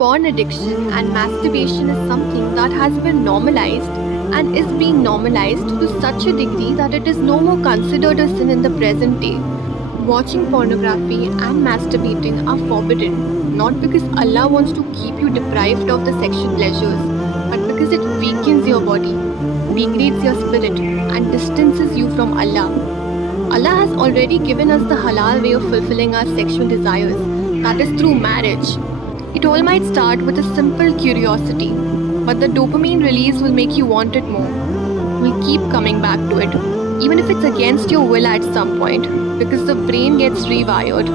Porn addiction and masturbation is something that has been normalized and is being normalized to such a degree that it is no more considered a sin in the present day. Watching pornography and masturbating are forbidden, not because Allah wants to keep you deprived of the sexual pleasures, but because it weakens your body, degrades your spirit, and distances you from Allah. Allah has already given us the halal way of fulfilling our sexual desires, that is through marriage. It all might start with a simple curiosity, but the dopamine release will make you want it more. You'll keep coming back to it, even if it's against your will at some point, because the brain gets rewired.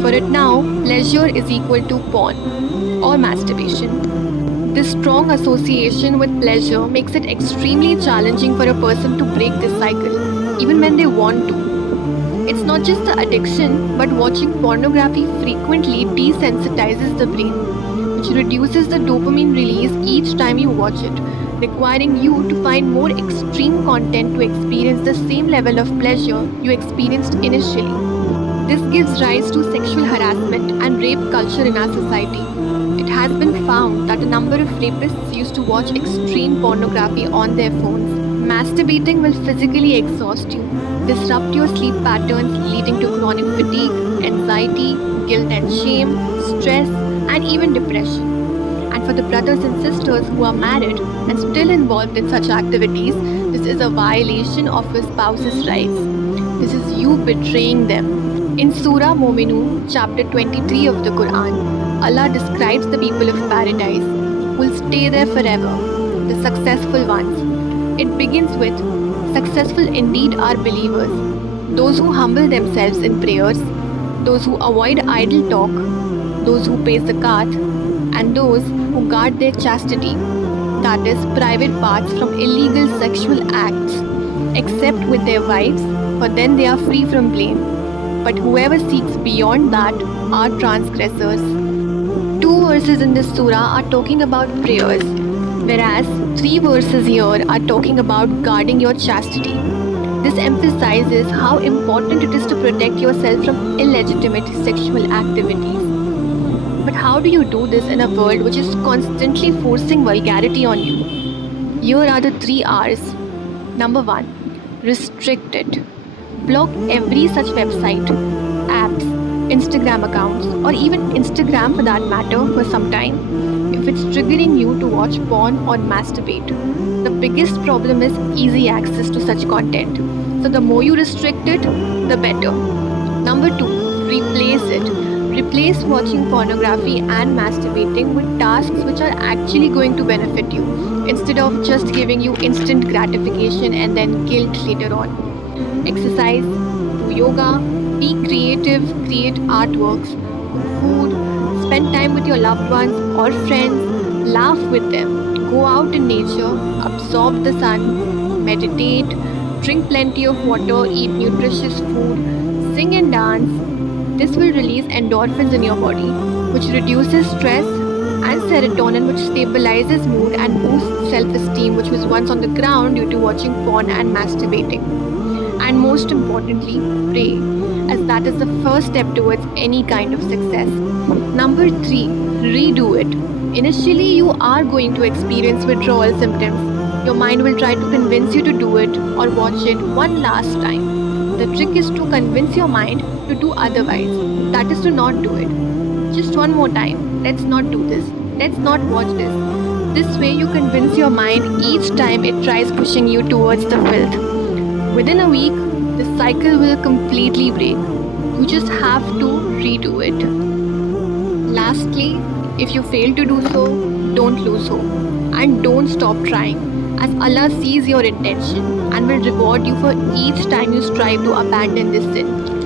For it now, pleasure is equal to porn or masturbation. This strong association with pleasure makes it extremely challenging for a person to break this cycle, even when they want to. It's not just the addiction, but watching pornography frequently desensitizes the brain, which reduces the dopamine release each time you watch it, requiring you to find more extreme content to experience the same level of pleasure you experienced initially. This gives rise to sexual harassment and rape culture in our society. It has been found that a number of rapists used to watch extreme pornography on their phones. Masturbating will physically exhaust you, disrupt your sleep patterns, leading to chronic fatigue, anxiety, guilt and shame, stress, and even depression. And for the brothers and sisters who are married and still involved in such activities, this is a violation of your spouse's rights. This is you betraying them. In Surah Mominun, chapter 23 of the Quran, Allah describes the people of paradise who will stay there forever, the successful ones. It begins with, successful indeed are believers, those who humble themselves in prayers, those who avoid idle talk, those who pay zakat, and those who guard their chastity, that is, private parts from illegal sexual acts, except with their wives, for then they are free from blame. But whoever seeks beyond that are transgressors. Two verses in this surah are talking about prayers, whereas 3 verses here are talking about guarding your chastity. This emphasizes how important it is to protect yourself from illegitimate sexual activities. But how do you do this in a world which is constantly forcing vulgarity on you? Here are the 3 R's. Number 1. Restrict it. Block every such website, apps, Instagram accounts, or even Instagram for that matter for some time, if it's triggering you to watch porn or masturbate. The biggest problem is easy access to such content. So the more you restrict it, the better. Number 2, replace it. Replace watching pornography and masturbating with tasks which are actually going to benefit you, instead of just giving you instant gratification and then guilt later on. Exercise, do yoga, be creative, create artworks, cook food, spend time with your loved ones or friends, laugh with them, go out in nature, absorb the sun, meditate, drink plenty of water, eat nutritious food, sing and dance. This will release endorphins in your body, which reduces stress, and serotonin, which stabilizes mood and boosts self-esteem, which was once on the ground due to watching porn and masturbating. And most importantly, pray, as that is the first step towards any kind of success. Number 3, redo it. Initially, you are going to experience withdrawal symptoms. Your mind will try to convince you to do it or watch it one last time. The trick is to convince your mind to do otherwise. That is to not do it. Just one more time. Let's not do this. Let's not watch this. This way you convince your mind each time it tries pushing you towards the filth. Within a week, the cycle will completely break. You just have to redo it. Lastly, if you fail to do so, don't lose hope and don't stop trying, as Allah sees your intention and will reward you for each time you strive to abandon this sin.